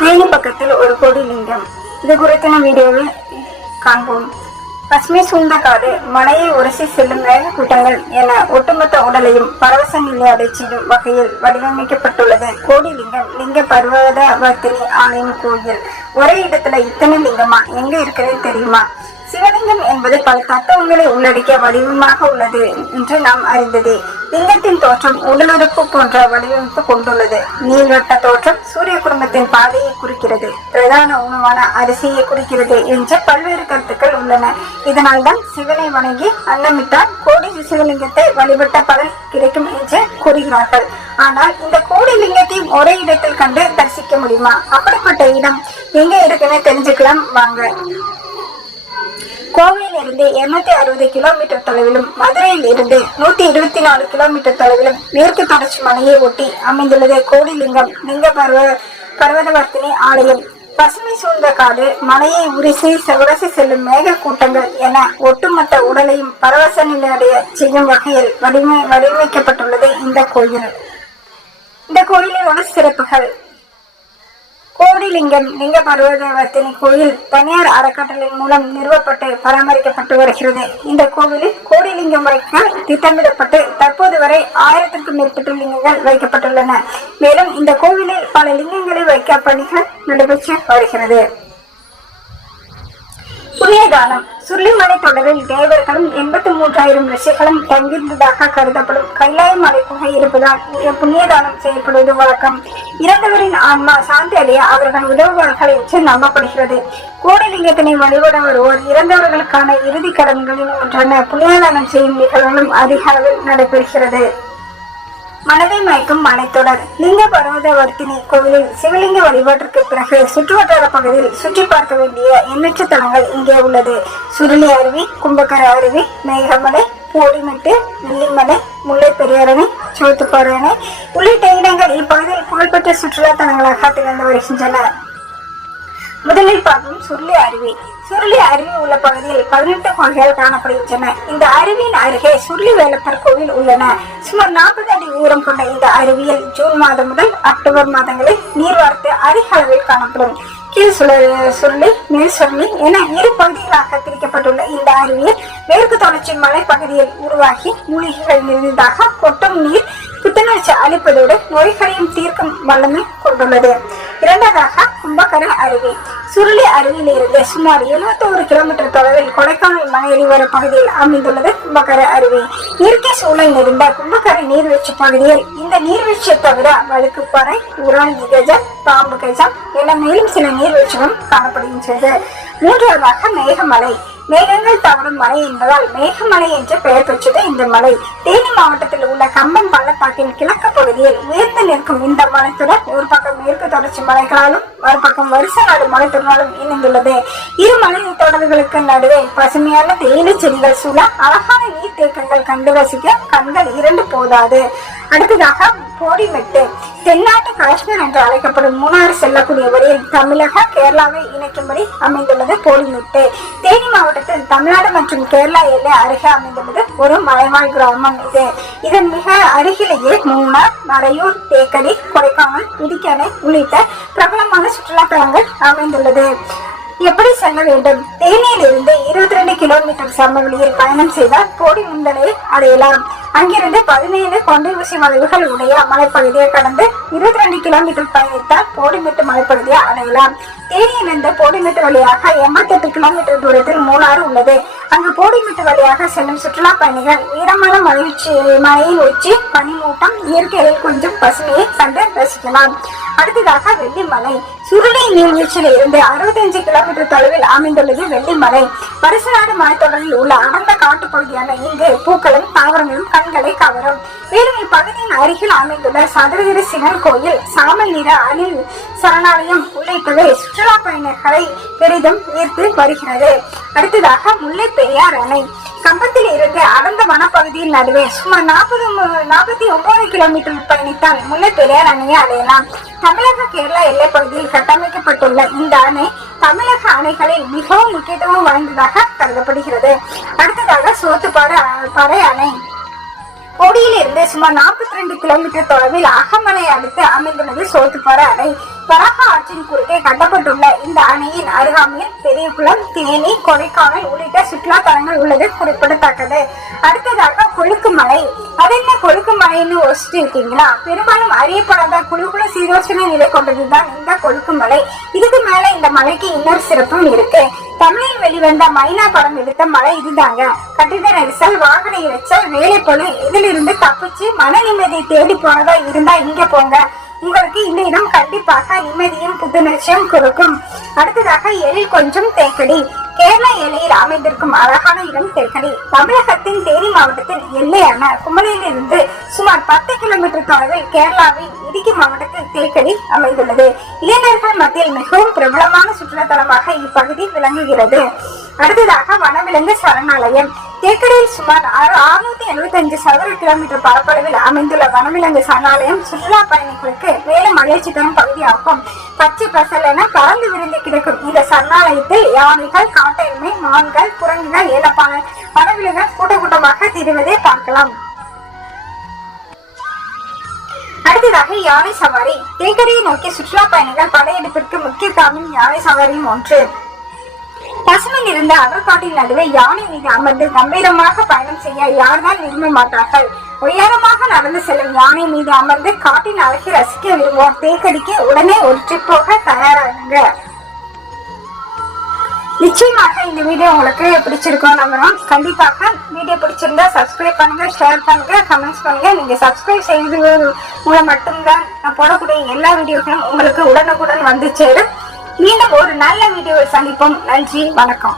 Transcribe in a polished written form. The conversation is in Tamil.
தேனி பக்கத்தில் ஒரு கொடி லிங்கம். இது குறித்தான வீடியோவில் காண்போம். பசுமை சூழ்ந்த காடு, மலையை உரசி செல்லும் மேகக்கூட்டங்கள் என ஒட்டுமொத்த உடலையும் பரவச நிலை அடைச்சிடும் வகையில் வடிவமைக்கப்பட்டுள்ளது கோடிலிங்கம் லிங்க பர்வத வர்த்தினி ஆலயம் கோயில். ஒரே இடத்துல இத்தனை லிங்கமா எங்க இருக்கிறது தெரியுமா? சிவலிங்கம் என்பது பல தத்துவங்களை உள்ளடக்கிய வடிவமாக உள்ளது என்று நாம் அறிந்ததே. லிங்கத்தின் தோற்றம் உடலுறுப்பு போன்ற வடிவமைப்பு கொண்டுள்ளது. நீள்வட்ட தோற்றம் சூரிய குடும்பத்தின் பாதையை குறிக்கிறது, பிரதான உணவான அரிசியை குறிக்கிறது என்ற பல்வேறு கருத்துக்கள் உள்ளன. இதனால் தான் சிவனை வணங்கி அன்னமிட்டால் கோடி சிவலிங்கத்தை வழிபட்ட பலன் கிடைக்கும் என்று கூறுகிறார்கள். ஆனால் இந்த கோடி லிங்கத்தையும் ஒரே இடத்தில் கண்டு தரிசிக்க முடியுமா? அப்படிப்பட்ட இடம் எங்க இருக்குன்னு தெரிஞ்சுக்கலாம் வாங்க. கோவையில் இருந்து 260 கிலோமீட்டர் தொலைவிலும், மதுரையில் இருந்து 124 கிலோமீட்டர் தொலைவிலும் மேற்கு தொடர்ச்சி மலையை ஒட்டி அமைந்துள்ளது கோடிலிங்கம் லிங்க பர்வதவர்த்தினி ஆலயம். பசுமை சூழ்ந்த காடு, மலையை உரிசி செவரசி செல்லும் மேக கூட்டங்கள் என ஒட்டுமொத்த உடலையும் பரவச நிலையடைய செய்யும் வகையில் வடிவமைக்கப்பட்டுள்ளது இந்த கோயில். இந்த கோயிலில் உள்ள சிறப்புகள்: கோடிலிங்கம் லிங்க பர்வதவர்த்தினி கோயில் தனியார் அறக்கட்டளை மூலம் நிறுவப்பட்டு பராமரிக்கப்பட்டு வருகிறது. இந்த கோவிலில் கோடிலிங்கம் வைக்க திட்டமிடப்பட்டு தற்போது வரை 1000க்கும் மேற்பட்ட லிங்கங்கள் வைக்கப்பட்டுள்ளன. மேலும் இந்த கோவிலில் பல லிங்கங்களை வைக்க பணிகள் நடைபெற்று வருகிறது. புண்ணியதானம். சுருளிமலை தொடரில் தேவர்களும் 83,000 ரிஷிகளும் தங்கியிருந்ததாக கருதப்படும் கைலாய மலை குகை இருப்பதால் புண்ணியதானம் செய்யப்படுவது வழக்கம். இறந்தவரின் ஆன்மா சாந்தி அடைய அவர்கள் உதவுவார்கள் என்று நம்பப்படுகிறது. கோடிலிங்கத்தினை வழிபட வருவோர் இறந்தவர்களுக்கான இறுதி கடன்களில் ஒன்றான புண்ணியதானம் செய்யும் நிகழ்வுகளும் அதிக அளவில் நடைபெறுகிறது. மனதை மயக்கும் மலைத்தொடர். லிங்க பர்வதவர்த்தினி கோவிலில் சிவலிங்க வழிபாட்டிற்கு பிறகு சுற்றுவட்டார பகுதியில் சுற்றி பார்க்க வேண்டிய எண்ணற்ற தலங்கள் இங்கே உள்ளது. சுருளி அருவி, கும்பகர அருவி, மேகமலை, போடிமெட்டு, வெள்ளிமலை, முல்லை பெரியார் அணை, சோத்துப்பாறை அணை உள்ளிட்ட இடங்கள் இப்பகுதியில் புகழ்பெற்ற சுற்றுலா தலங்களாக திகழ்ந்து வருகின்றன. முதலில் பார்க்கும் சுருளி அருவி. சுருளி அருவி உள்ள பகுதியில் 18 குகைகள் காணப்படுகின்றன. இந்த அருவியின் அருகே சுருளி வேலப்பர் கோவில் உள்ளன. சுமார் 40 அடி உயரம் கொண்ட இந்த அருவியில் ஜூன் மாதம் முதல் அக்டோபர் மாதங்களில் நீர்வார்த்து அதிக அளவில் காணப்படும். கீழ் சுருளி, மேல் சுருளி என இரு பகுதிகளாக பிரிக்கப்பட்டுள்ள இந்த அருவியில் மேற்கு தொடர்ச்சி மலை பகுதியில் உருவாகி மூலிகைகள் நிறைந்ததாக கொட்டும் நீர் புத்துணர்ச்சி அளிப்பதோடு நோய்களையும் தீர்க்கும் வல்லமை கொண்டுள்ளது. இரண்டாவதாக கும்பகர அருவி. சுருளி அருவியில் இருந்து சுமார் 71 கிலோமீட்டர் தொலைவில் கொடைக்கானல் மலையடிவார பகுதியில் அமைந்துள்ளது கும்பகர அருவி. இயற்கை சூழல் நிறைந்த கும்பகரை நீர்வீழ்ச்சி பகுதியில் இந்த நீர்வீழ்ச்சியை தவிர வழுக்குப்பாறை, உராஞ்சி கஜம், பாம்பு கஜம் என மேலும் சில நீர்வீழ்ச்சிகளும் காணப்படுகின்றது. மூன்றாவதாக மேகமலை. மேகங்கள் தவறும் மலை என்பதால் மேகமலை என்று பெயர் பெற்றது இந்த மலை. தேனி மாவட்டத்தில் உள்ள கம்பம் பள்ளத்தாக்கின் கிழக்கு பகுதியில் உயர்ந்து நிற்கும் இந்த மலைத்தொடர் ஒரு பக்கம் மேற்கு தொடர்ச்சி மலைகளாலும் மறுபக்கம் வரிசநாடு மலைத்தொடராலும் இணைந்துள்ளது. இரு மலை தொடர்களுக்கு நடுவே பசுமையான தேயிலை செடிகள் சூழ அழகான நீர்த்தேக்கங்கள் கண்டு ரசிக்க கண்கள் இரண்டு போதாது. அடுத்ததாக போடிமெட்டு. தென்னாட்டு காஷ்மீர் என்று அழைக்கப்படும் மூணாறு செல்லக்கூடிய வழியில் தமிழக கேரளாவை இணைக்கும்படி அமைந்துள்ளது போடிமெட்டு. தேனி மாவட்டத்தில் தமிழ்நாடு மற்றும் கேரளா எல்லை அருகே அமைந்துள்ளது ஒரு மலைவாழ் கிராமம் இது. இதன் மிக அருகிலேயே மூணார், மறையூர், தேக்கடி, கொடைக்கானல், இடுக்கணை உள்ளிட்ட பிரபலமான சுற்றுலா தலங்கள் அமைந்துள்ளது. எப்படி செல்ல வேண்டும்? தேனியில் இருந்து 22 கிலோமீட்டர் சமவெளியில் பயணம் செய்தால் போடிமுந்தலை அடையலாம். அங்கிருந்து 17 கொண்டை ஊசி வளைவுகள் உடைய மலைப்பகுதியை கடந்து 22 கிலோமீட்டர் பயணித்தால் போடிமெட்டு மலைப்பகுதியை அடையலாம். தேனியிலிருந்து போடிமெட்டு வழியாக 88 கிலோமீட்டர் தூரத்தில் மூணாறு உள்ளது. அங்கு போடிமெட்டு வழியாக செல்லும் சுற்றுலா பயணிகள் உயரமான மலையின் உச்சி, பனிமூட்டம், இயற்கையில் கொஞ்சம் பசுமையை கண்டு ரசிக்கலாம். அடுத்ததாக வெள்ளிமலை. சுருளி நீர்வீழ்ச்சியில் இருந்து 65 கிலோமீட்டர் தொலைவில் அமைந்துள்ளது வெள்ளிமலை. பரிசநாடு மலைத்தொடரில் உள்ள அடர்ந்த காட்டு பகுதியான இங்கு பூக்களும் தாவரங்களும் கண்களை கவரும். மேலும் இப்பகுதியின் அருகில் அமைந்துள்ள சதுரகிரி சிவன் கோயில், சாமல் நிற அணில் சரணாலயம் உள்ளிட்டவை சுற்றுலா பயணிகளை பெரிதும் ஈர்த்து வருகிறது. அடுத்ததாக முல்லை பெரியார் அணை. கம்பத்தில் இருந்து அடர்ந்த வனப்பகுதியின் நடுவே சுமார் 49 கிலோமீட்டர் பயணித்தால் முல்லை பெரியார் அணையை அடையலாம். தமிழக கேரளா எல்லை பகுதியில் கட்டமைக்கப்பட்டுள்ள இந்த அணை தமிழக அணைகளில் மிகவும் முக்கியத்துவம் வாய்ந்ததாக கருதப்படுகிறது. அடுத்ததாக சோத்துப்பாறை அணை. கொடியிலிருந்து சுமார் 42 கிலோமீட்டர் தொலைவில் அகமலை அடுத்து அமைந்துள்ளது சோத்துப்பாறை அணை. வராக ஆற்றின் குறுக்கே கட்டப்பட்டுள்ள இந்த அணையின் அருகாமையில் பெரியகுளம், தேனி, கொடைக்கானல் உள்ளிட்ட சுற்றுலா தலங்கள் உள்ளது குறிப்பிடத்தக்கது. அடுத்ததாக கொழுக்குமலை. அது என்ன கொழுக்குமலைன்னு யோசிச்சுட்டு இருக்கீங்களா? பெரும்பாலும் அறியப்படாத குழுகுல சீதோஷண நிலை கொண்டதுதான் இந்த கொழுக்குமலை. இதுக்கு மேல இந்த மலைக்கு இன்னொரு சிறப்பும் இருக்கு. தமிழில் வெளிவந்த மைனா படம் எடுத்த மலை இதுதாங்க. கட்டிட நெரிசல், வாகன இரைச்சல், வேலைப்பொழு இதிலிருந்து தப்பிச்சு மன நிம்மதியை தேடி போனதா இருந்தா இங்க போங்க. உங்களுக்கு இந்த இடம் கண்டிப்பாக நிம்மதியும் புத்துணர்ச்சியும் கொடுக்கும். அடுத்ததாக எழில் கொஞ்சம் தேக்கடி. கேரள எல்லையில் அமைந்திருக்கும் அழகான இடம் தேக்கடி. தமிழகத்தின் தேனி மாவட்டத்தின் எல்லையான குமரியிலிருந்து சுமார் 10 கிலோமீட்டர் தொலைவில் கேரளாவின் இடுக்கி மாவட்டத்தில் தேக்கடி அமைந்துள்ளது. இளைஞர்கள் மத்தியில் மிகவும் பிரபலமான சுற்றுலா தலமாக இப்பகுதி விளங்குகிறது. அடுத்ததாக வனவிலங்கு சரணாலயம். தேக்கடியில் சுமார் 675 சதுர கிலோமீட்டர் பரப்பளவில் அமைந்துள்ள வனவிலங்கு சரணாலயம் சுற்றுலா பயணிகளுக்கு மேலும் மகிழ்ச்சி தரும் பகுதியாகும். பச்சை பசலென பறந்து விரிந்து கிடக்கும் இந்த சரணாலயத்தில் யானைகள், காட்டெருமை, மான்கள், குரங்குகள் என பல வனவிலங்குகள் கூட்டமாக திரிவதை பார்க்கலாம். அடுத்ததாக யானை சவாரி. தேக்கடியை நோக்கி சுற்றுலா பயணிகள் படையெடுப்பிற்கு முக்கிய காரணம் யானை சவாரியும் ஒன்று. பசுமையில் இருந்த அகழ்காட்டின் நடுவே யானை மீது அமர்ந்து கம்பீரமாக பயணம் செய்ய யார்தான் விரும்ப மாட்டார்கள். உயரமாக நடந்து செல்லும் யானை மீது அமர்ந்து காட்டின் அழகை ரசிக்க விரும்புவோர் தேக்கடிக்கு உடனே ஒரு ட்ரிப் போக தயாராகுங்க. நிச்சயமாக இந்த வீடியோ உங்களுக்கு பிடிச்சிருக்கும் நம்புறோம். கண்டிப்பாக வீடியோ பிடிச்சிருந்தா சப்ஸ்கிரைப் பண்ணுங்க, ஷேர் பண்ணுங்க, கமெண்ட்ஸ் பண்ணுங்க. நீங்க சப்ஸ்கிரைப் செய்வது மூலம் மட்டும்தான் நான் போடக்கூடிய எல்லா வீடியோக்களும் உங்களுக்கு உடனுக்குடன் வந்து சேரும். மீண்டும் ஒரு நல்ல வீடியோவை சந்திப்போம். நன்றி, வணக்கம்.